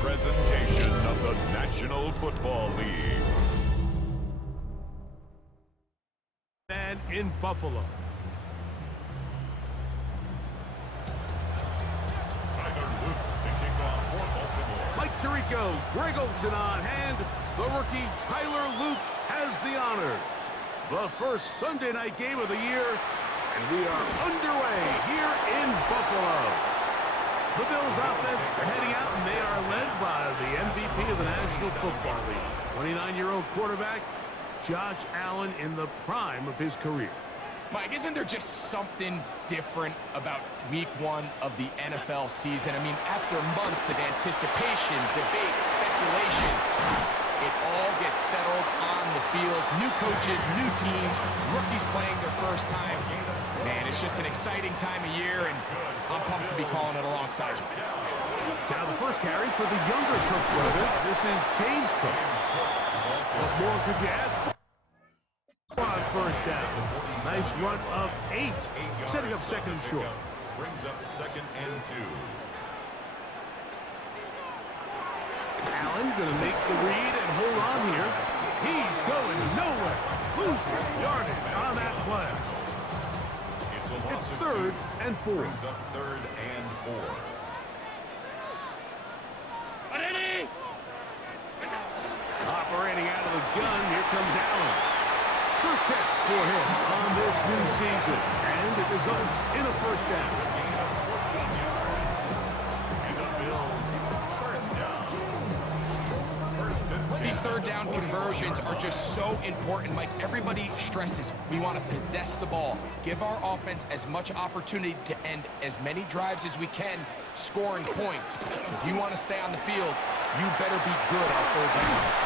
presentation of the National Football League. And in Buffalo. Mike Tirico, Greg Olson on hand. The rookie Tyler Luke has the honors. The first Sunday night game of the year, and we are underway here in Buffalo. The Bills offense heading out, and they are led by the MVP of the National Football League, 29-year-old quarterback Josh Allen in the prime of his career. Mike, isn't there just something different about week one of the NFL season? I mean, after months of anticipation, debate, speculation, it all gets settled on the field. New coaches, new teams, rookies playing their first time. Man, it's just an exciting time of year, and I'm pumped to be calling it alongside you. Now the first carry for the younger Cook brother. This is James Cook. What more could you ask for? On first down. Nice run of 8. Setting up second and short. Brings up second and 2. Allen going to make the read and hold on here. He's going nowhere. Losing yardage on that play. It's third and 4. Brings up third and 4. Operating out of the gun, here comes Allen. First catch for him on this new season, and it results in a first down. And the Bills first down. These third down conversions are just so important, Mike. Everybody stresses we want to possess the ball, give our offense as much opportunity to end as many drives as we can, scoring points. If you want to stay on the field, you better be good on third down.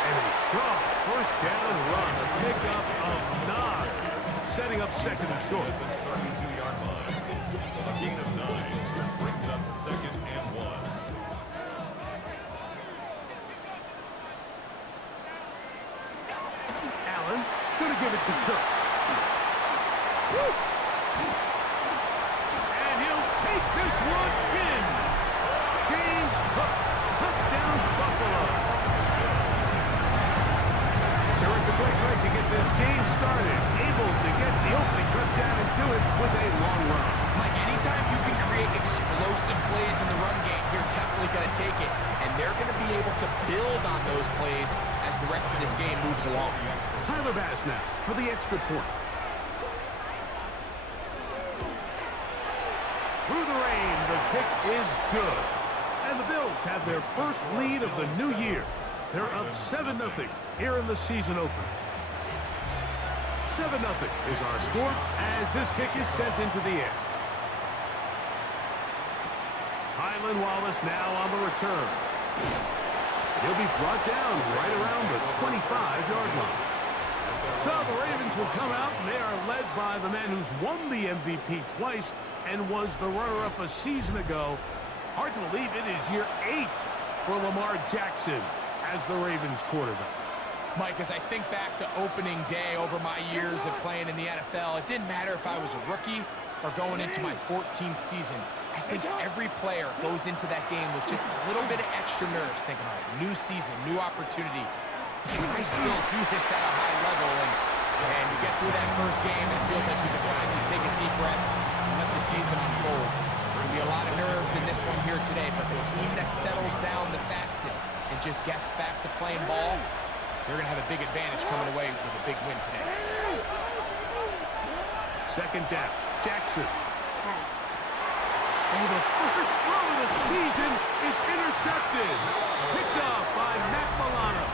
And a strong first down run, a pickup of 9, setting up second and short. 32-yard line. A gain of 9 brings up second and 1. Allen going to give it to Cook. Woo! And he'll take this one in. James Cook, touchdown Buffalo. Terrific way to get this game started. Able to get the opening touchdown and do it with a long run. Mike, anytime you can create explosive plays in the run game, you're definitely going to take it. And they're going to be able to build on those plays as the rest of this game moves along. Tyler Bass now for the extra point. Through the rain, the kick is good. And the Bills have their first lead of the new year. They're up 7-0 here in the season opener. 7-0 is our score as this kick is sent into the air. Tylan Wallace now on the return. He'll be brought down right around the 25-yard line. So the Ravens will come out, and they are led by the man who's won the MVP twice and was the runner-up a season ago. Hard to believe it is year 8 for Lamar Jackson as the Ravens quarterback. Mike, as I think back to opening day over my years of playing in the NFL, it didn't matter if I was a rookie or going into my 14th season. I think every player goes into that game with just a little bit of extra nerves, thinking, all right, new season, new opportunity. Can I still do this at a high level? And you get through that first game, and it feels like you can finally take a deep breath and let the season unfold. There's going to be a lot of nerves in this one here today, but the team that settles down the fastest and just gets back to playing ball, they're going to have a big advantage coming away with a big win today. Second down, Jackson. And the first throw of the season is intercepted. Picked off by Matt Milano.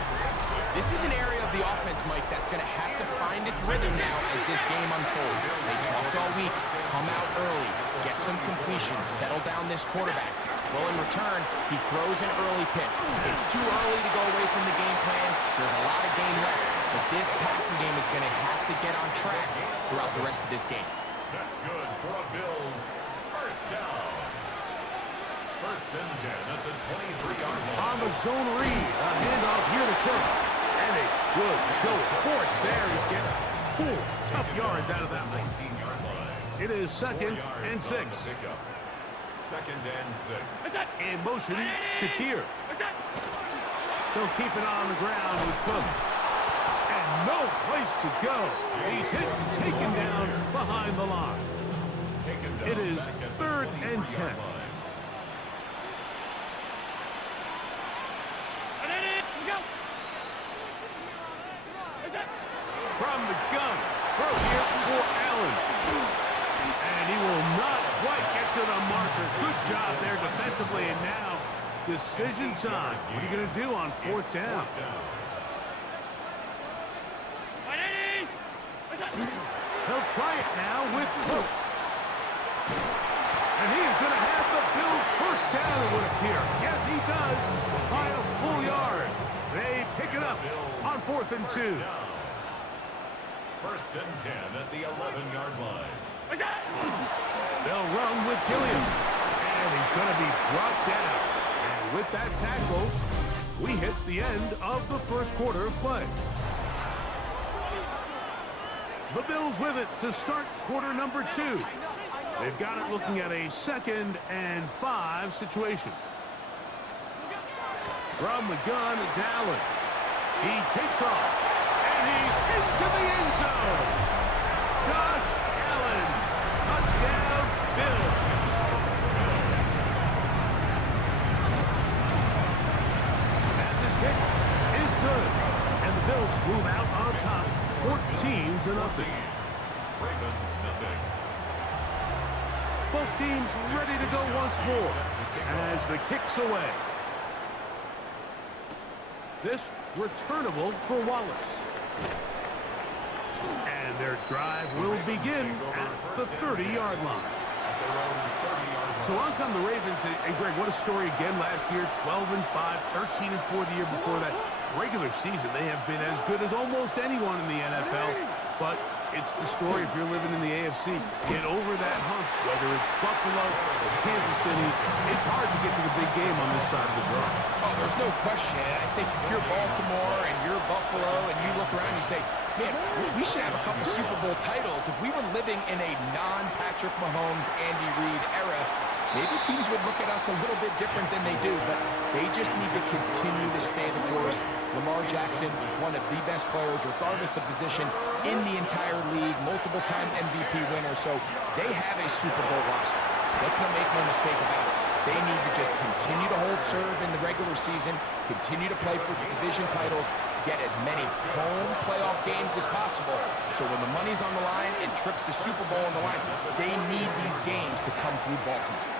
This is an area of the offense, Mike, that's going to have to find its rhythm now as this game unfolds. They talked all week, come out early, get some completions, settle down this quarterback. Well, in return, he throws an early pick. It's too early to go away from the game plan. There's a lot of game left, but this passing game is going to have to get on track throughout the rest of this game. That's good for a Bills first down. First and 10 at the 23-yard line. On the zone read, a handoff here to Cook. And a good show of force there. He gets 4 tough yards out of that one. 19-yard line. It is second and 6. second and 6. In motion, Shakir. They'll keep it on the ground with Cook. And no place to go. He's hit and taken down behind the line. Taken down It is back at the 3rd and 23-yard 10. line. From the gun, throw here for Allen. And he will not quite get to the marker. Good job there defensively, and now decision time. What are you going to do on 4th down? He'll try it now with Cook. And he is going to have the Bills' first down, it would appear. Yes, he does, by a full yard. They pick it up on 4th and 2. 1st and 10 at the 11-yard line. They'll run with Gilliam. And he's going to be brought down. And with that tackle, we hit the end of the first quarter of play. The Bills with it to start quarter number 2. They've got it looking at a 2nd and 5 situation. From the gun, it's Allen. He takes off, and he's into the end zone. Josh Allen, touchdown, Bills. As his kick is good, and the Bills move out on top, 14-0. Ravens nothing. Both teams ready to go once more as the kick's away. This returnable for Wallace. And their drive will begin at the 30-yard line. So on come the Ravens. And Greg, what a story again last year. 12-5, 13-4 the year before that. Regular season, they have been as good as almost anyone in the NFL. But it's the story if you're living in the AFC. Get over that hump, whether it's Buffalo or Kansas City. It's hard to get to the big game on this side of the draw. Oh, there's no question. I think if you're Baltimore and you're Buffalo and you look around and you say, man, we should have a couple Super Bowl titles. If we were living in a non-Patrick Mahomes, Andy Reid era, maybe teams would look at us a little bit different than they do, but they just need to continue to stay the course. Lamar Jackson, one of the best players, regardless of position, in the entire league, multiple-time MVP winner, so they have a Super Bowl roster. Let's not make no mistake about it. They need to just continue to hold serve in the regular season, continue to play for division titles, get as many home playoff games as possible, so when the money's on the line and trips the Super Bowl on the line, they need these games to come through Baltimore.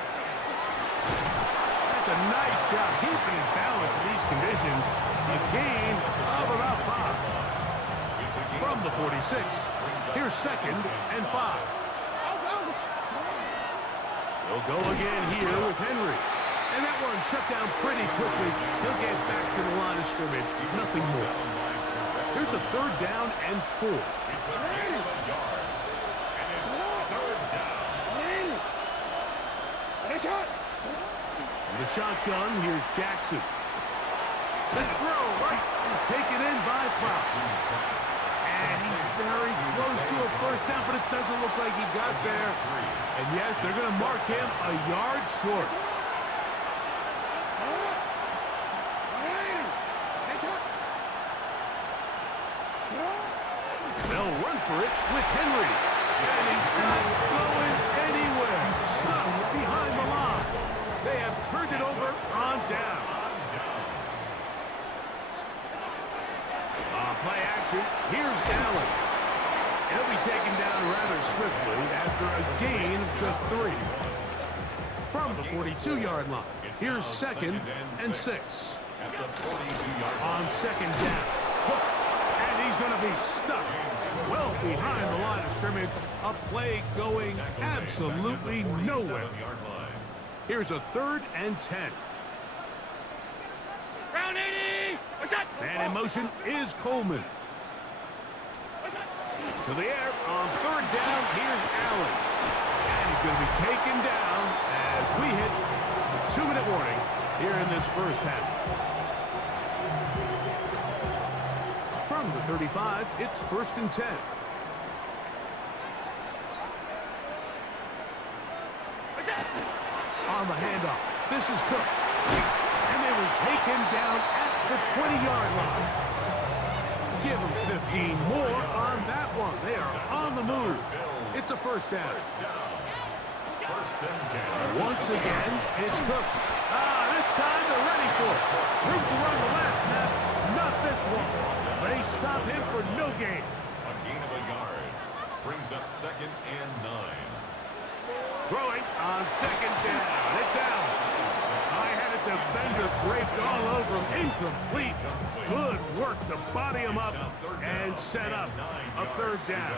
That's a nice job keeping his balance in these conditions. A gain of about 5. From the 46, here's 2nd and 5. They'll go again here with Henry. And that one shut down pretty quickly. He'll get back to the line of scrimmage. Nothing more. Here's a 3rd down and 4. It's a gain of a yard. And it's 3rd down. The shotgun, here's Jackson. This throw right is taken in by Flowers. And he's very close to a 1st down, but it doesn't look like he got there. And yes, they're going to mark him a yard short. They'll run for it with Henry. And he's not going anywhere. Stuffed behind the line. They have turned it over on down. On play action, here's Allen. He'll be taken down rather swiftly after a gain of just 3. From the 42-yard line, here's 2nd and 6. On 2nd down, Cook, and he's going to be stuck well behind the line of scrimmage. A play going absolutely nowhere. Here's a 3rd and 10. Man in motion is Coleman. To the air on 3rd down, here's Allen. And he's going to be taken down as we hit the 2-minute warning here in this first half. From the 35, it's 1st and 10. On This is Cook. And they will take him down at the 20-yard line. Give him 15 more on that one. They are on the move. It's a first down. First and 10. Once again, it's Cook. This time they're ready for it. Room to run the last snap. Not this one. They stop him for no gain. A gain of a yard. Brings up second and 9. Throwing on second down. It's out. I had a defender draped all over him. Incomplete. Good work to body him up and set up a third down.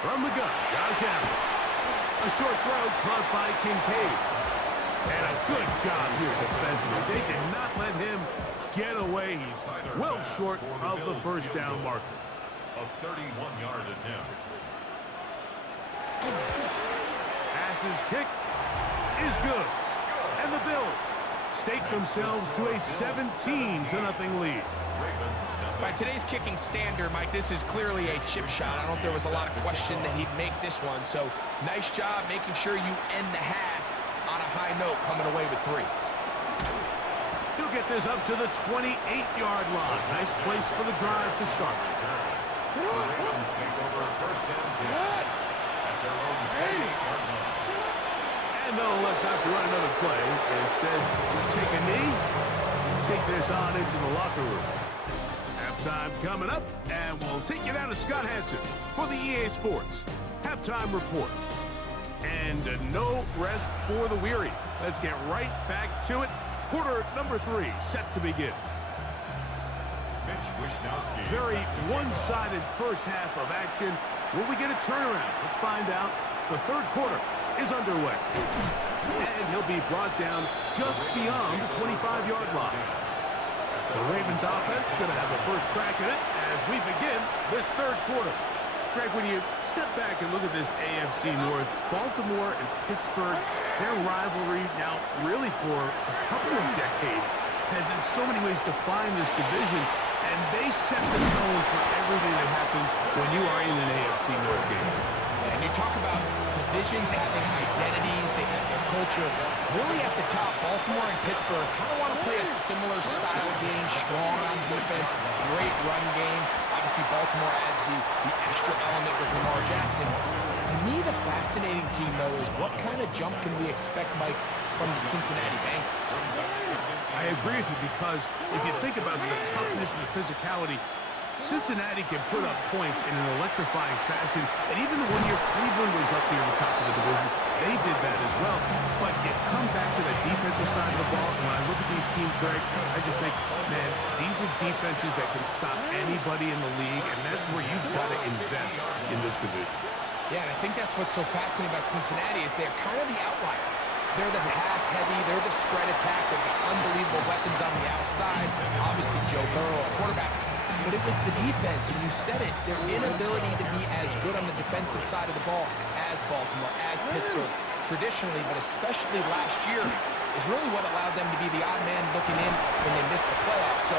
From the gun, Josh Allen. A short throw caught by Kincaid. And a good job here defensively. They did not let him get away. He's well short of the first down marker. A 31-yard attempt. Pass's kick is good. And the Bills stake themselves to a 17-0 lead. By today's kicking standard, Mike, this is clearly a chip shot. I don't think there was a lot of question that he'd make this one. So nice job making sure you end the half on a high note, coming away with 3. He'll get this up to the 28-yard line. Nice place for the drive to start. The Ravens take over first and 10 at their own 28-yard line. And they'll let Dr. run another play. Instead, just take a knee and take this on into the locker room. Halftime coming up, and we'll take you down to Scott Hansen for the EA Sports Halftime Report. And no rest for the weary. Let's get right back to it. Quarter number 3 set to begin. Mitch Wishnowsky. Very one-sided first half of action. Will we get a turnaround? Let's find out. The third quarter is underway. And he'll be brought down just beyond the 25-yard line. The Ravens offense is going to have the first crack at it as we begin this third quarter. Greg, when you step back and look at this AFC North, Baltimore and Pittsburgh, their rivalry now really for a couple of decades has in so many ways defined this division, and they set the tone for everything that happens when you are in an AFC North game. And you talk about divisions having identities, they have their culture. Really at the top, Baltimore and Pittsburgh kind of want to play a similar style game, strong on defense, great run game. Obviously, Baltimore adds the extra element with Lamar Jackson. To me, the fascinating team, though, is what kind of jump can we expect, Mike, from the Cincinnati Bengals? I agree with you because if you think about the toughness and the physicality, Cincinnati can put up points in an electrifying fashion, and even the one year Cleveland was up near the top of the division, they did that as well. But you come back to the defensive side of the ball, and when I look at these teams, Greg, I just think, man, these are defenses that can stop anybody in the league, and that's where you've got to invest in this division. Yeah, and I think that's what's so fascinating about Cincinnati is they're kind of the outlier. They're the pass heavy, they're the spread attack, they've got unbelievable weapons on the outside. Obviously, Joe Burrow, a quarterback. But it was the defense, and you said it, their inability to be as good on the defensive side of the ball as Baltimore, as Pittsburgh, traditionally, but especially last year, is really what allowed them to be the odd man looking in when they missed the playoffs. So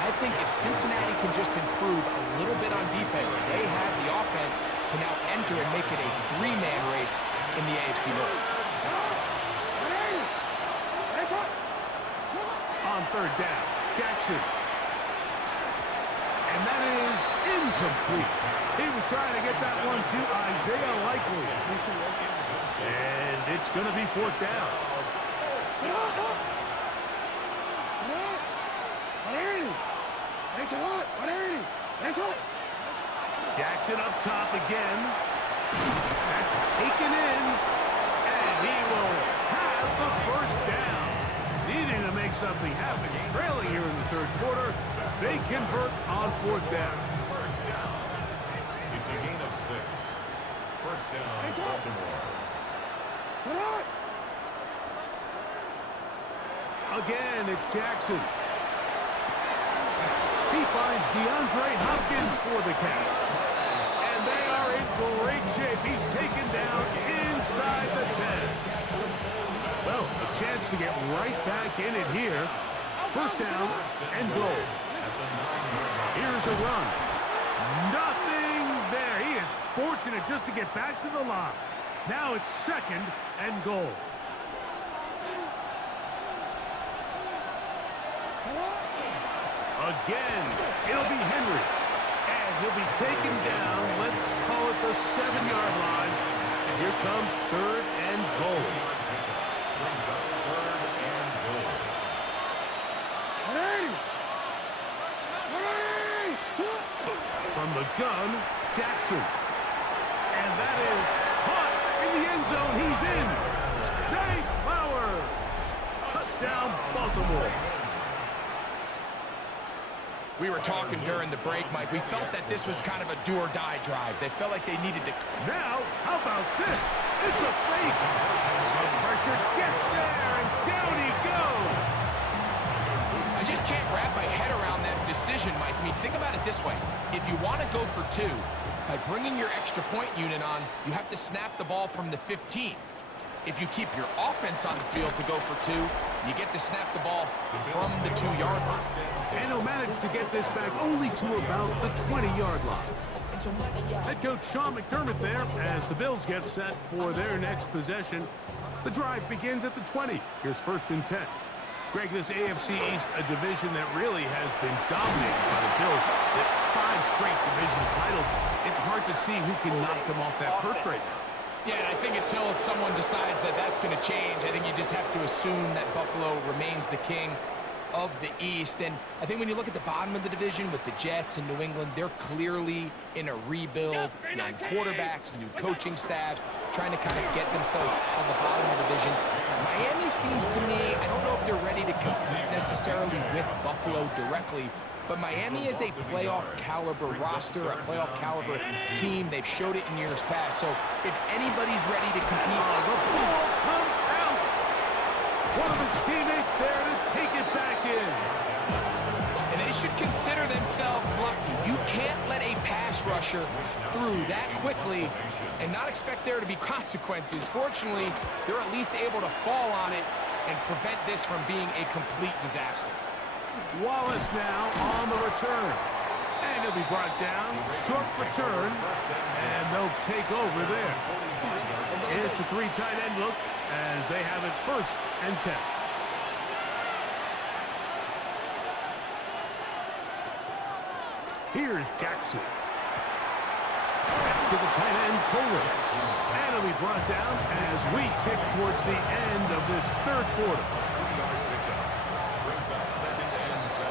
I think if Cincinnati can just improve a little bit on defense, they have the offense to now enter and make it a 3-man race in the AFC North. On third down, Jackson. And that is incomplete. He was trying to get that one to Isaiah Likely. And it's going to be fourth down. Jackson up top again. That's taken in. And he will have the first down. Needing to make something happen. Trailing here in the third quarter. They convert on fourth down. First down. It's a gain of 6. First down, Baltimore. Again, it's Jackson. He finds DeAndre Hopkins for the catch. And they are in great shape. He's taken down inside the 10. Well, a chance to get right back in it here. First down and goal. Here's a run. Nothing there. He is fortunate just to get back to the line. Now it's 2nd and goal. Again, it'll be Henry. And he'll be taken down, let's call it the 7-yard line. And here comes 3rd and goal. Brings up 3rd and goal. From the gun, Jackson. And that is caught in the end zone. He's in. Jay Flowers. Touchdown, Baltimore. We were talking during the break, Mike. We felt that this was kind of a do-or-die drive. They felt like they needed to... Now, how about this? It's a fake. The pressure gets there, and down he goes. I just can't wrap my head around that decision, Mike. I mean, think about it this way. If you want to go for 2, by bringing your extra point unit on, you have to snap the ball from the 15. If you keep your offense on the field to go for 2, you get to snap the ball from the 2-yard line. And he'll manage to get this back only to about the 20-yard line. Head coach Sean McDermott there as the Bills get set for their next possession. The drive begins at the 20. Here's 1st and 10. Greg, this AFC East, a division that really has been dominated by the Bills. With 5 straight division titles, it's hard to see who can knock them off that perch right now. Yeah, and I think until someone decides that that's going to change, I think you just have to assume that Buffalo remains the king of the East. And I think when you look at the bottom of the division with the Jets and New England, they're clearly in a rebuild. Young quarterbacks, new coaching staffs, trying to kind of get themselves on the bottom of the division. Miami seems to me, I don't know if they're ready to compete necessarily with Buffalo directly, but Miami is a playoff caliber roster, a playoff caliber team. They've showed it in years past. So if anybody's ready to compete, The ball comes out. One of his teammates there to take it back in. and they should consider themselves lucky. You can't let a pass rusher through that quickly and not expect there to be consequences. Fortunately, they're at least able to fall on it and prevent this from being a complete disaster. Wallace now on the return. And he'll be brought down. Short return. And they'll take over there. It's a 3 tight end look as they have it 1st and 10. Here's Jackson. Back to the tight end, Kohler. And he'll be brought down as we tick towards the end of this 3rd quarter. Brings up 2nd and 7.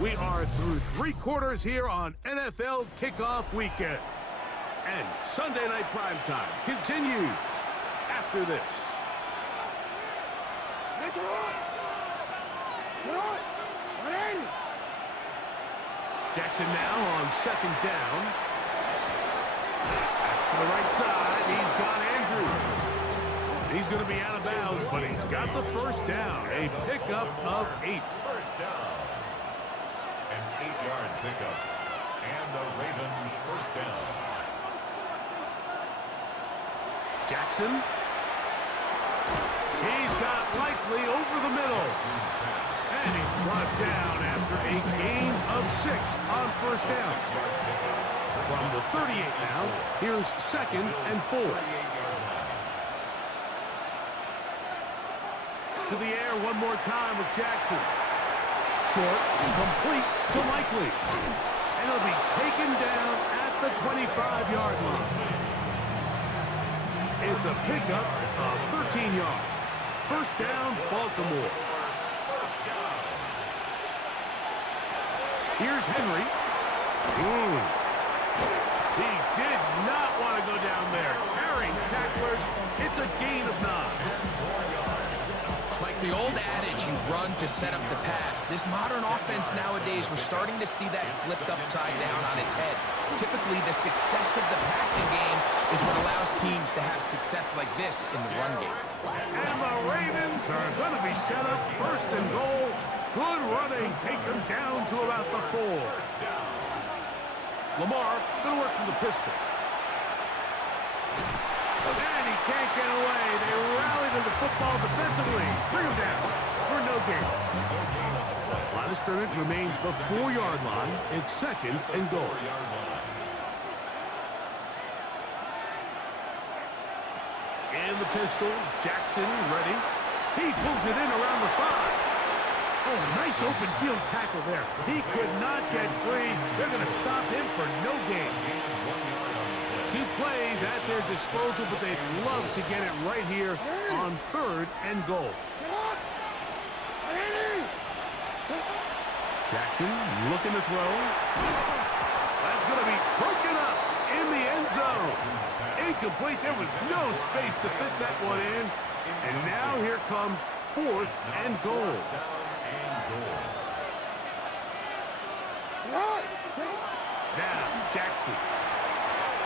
We are through 3 quarters here on NFL Kickoff Weekend. And Sunday Night Primetime continues after this. Jackson now on 2nd down. That's to the right side. He's got Andrews. He's going to be out of bounds, but he's got the 1st down. A pickup of 8. 1st down. An 8-yard pickup. And the Ravens 1st down. Jackson. He's got Likely over the middle. And he's brought down after a gain of 6 on 1st down. From the 38 now, here's 2nd and 4. To the air one more time with Jackson. Short, complete to Likely. And he'll be taken down at the 25-yard line. It's a pickup of 13 yards. 1st down, Baltimore. Here's Henry. He did not want to go down there. Carrying tacklers. It's a gain of 9. Like the old adage, you run to set up the pass. This modern offense nowadays, we're starting to see that flipped upside down on its head. Typically, the success of the passing game is what allows teams to have success like this in the run game. And the Ravens are going to be set up 1st and goal. Good running takes him down to about the 4. Lamar going to work from the pistol. And he can't get away. They rallied him to football defensively. Bring him down for no gain. Line of scrimmage remains the 4-yard line. It's 2nd and goal. pistol. Jackson ready. He pulls it in around the 5. Oh, nice open field tackle there. He could not get free. They're going to stop him for no gain. 2 plays at their disposal, but they'd love to get it right here on 3rd and goal. Jackson looking to throw. That's going to be broken up in the end zone. Incomplete. There was no space to fit that one in. And now here comes 4th and goal. Now, Jackson.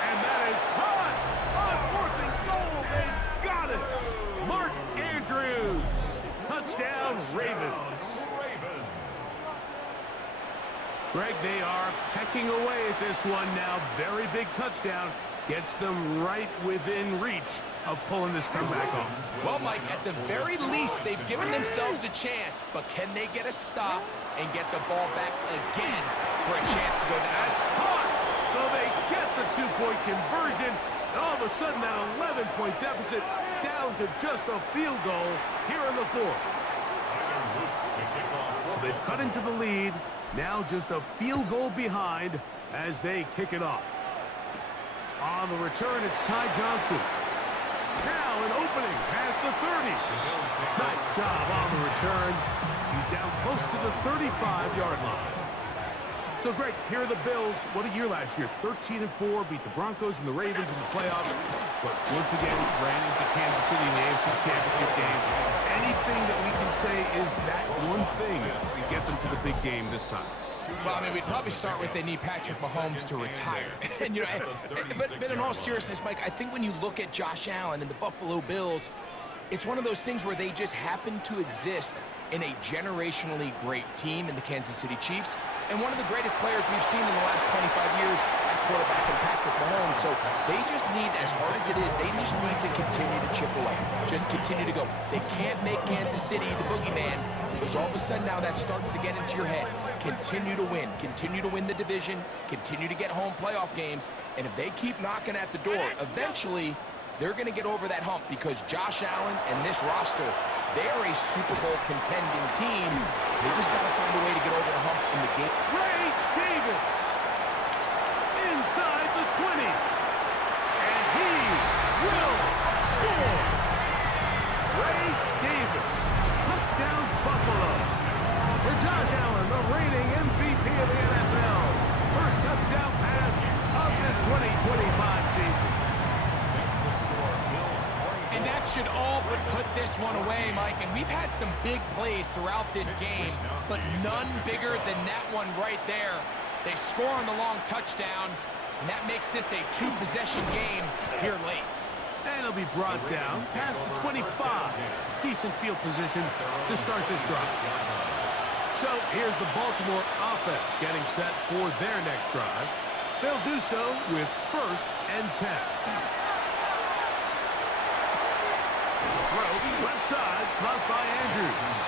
And that is caught on 4th and goal. They've got it. Mark Andrews. Touchdown, Ravens. Greg, they are pecking away at this one now. Very big touchdown. Gets them right within reach of pulling this comeback off. Well, Mike, at the very least, they've given themselves a chance, but can they get a stop and get the ball back again for a chance to go down? That's caught! So they get the 2-point conversion, and all of a sudden that 11-point deficit down to just a field goal here in the 4th. So they've cut into the lead, now just a field goal behind as they kick it off. On the return, it's Ty Johnson. Now an opening past the 30. Nice job on the return. He's down close to the 35-yard line. So, Greg, here are the Bills. What a year last year. 13-4, beat the Broncos and the Ravens in the playoffs. But once again, ran into Kansas City in the AFC Championship game. Anything that we can say is that one thing to get them to the big game this time? Well, I mean, we'd probably start with they need Patrick Mahomes to retire. And, you know, but in all seriousness, Mike, I think when you look at Josh Allen and the Buffalo Bills, it's one of those things where they just happen to exist in a generationally great team in the Kansas City Chiefs, and one of the greatest players we've seen in the last 25 years at quarterback in Patrick Mahomes. So they just need, as hard as it is, they just need to continue to chip away. Just continue to go. They can't make Kansas City the boogeyman, because all of a sudden now that starts to get into your head. Continue to win the division, continue to get home playoff games, and if they keep knocking at the door, eventually they're going to get over that hump, because Josh Allen and this roster, they are a Super Bowl contending team. They just got to find a way to get over the hump in the game. Ray Davis inside the 20, and he will score. Ray Davis, touchdown Buffalo. For Josh Allen, the reigning MVP of the NFL. First touchdown pass of this 2025 season. And that should all but put this one away, Mike. And we've had some big plays throughout this game, but none bigger than that one right there. They score on the long touchdown, and that makes this a 2-possession game here late. And it'll be brought down past the 25. Decent field position to start this drive. So here's the Baltimore offense getting set for their next drive. They'll do so with 1st and 10. Throw left side, caught by Andrews.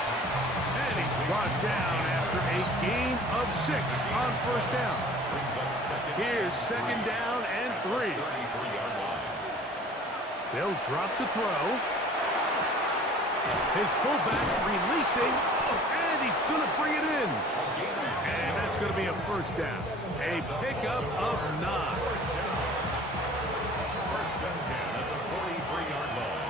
And he's brought down after a gain of 6 on 1st down. Here's 2nd down and 3. They'll drop to throw. His fullback releasing, and he's going to bring it in. And that's going to be a 1st down. A pickup of 9. 1st and 10 at the 43-yard line.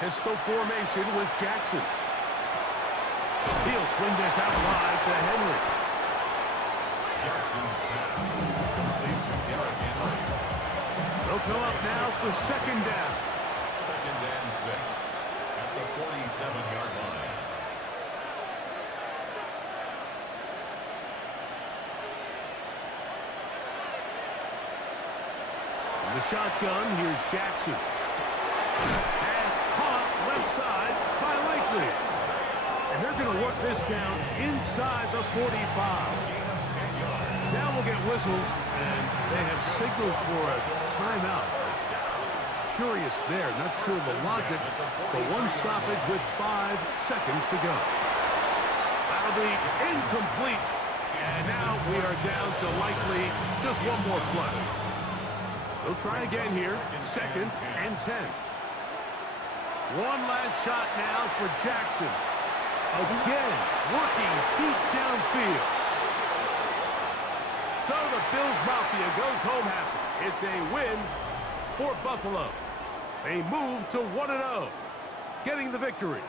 Pistol formation with Jackson. He'll swing this out wide to Henry. Jackson's pass complete to Derrick Henry. They'll come up now for 2nd down. 2nd and 6 at the 47-yard line. From the shotgun, here's Jackson. Pass caught left side by Likely. And they're going to work this down inside the 45. Now we'll get whistles, and they have signaled for a timeout. Curious there, not sure the logic, but one stoppage with 5 seconds to go. That'll be incomplete. And now we are down to likely just one more play. They'll try again here. Second and 10. One last shot now for Jackson. Again, working deep downfield. So the Bills Mafia goes home happy. It's a win for Buffalo. They move to 1-0, getting the victory.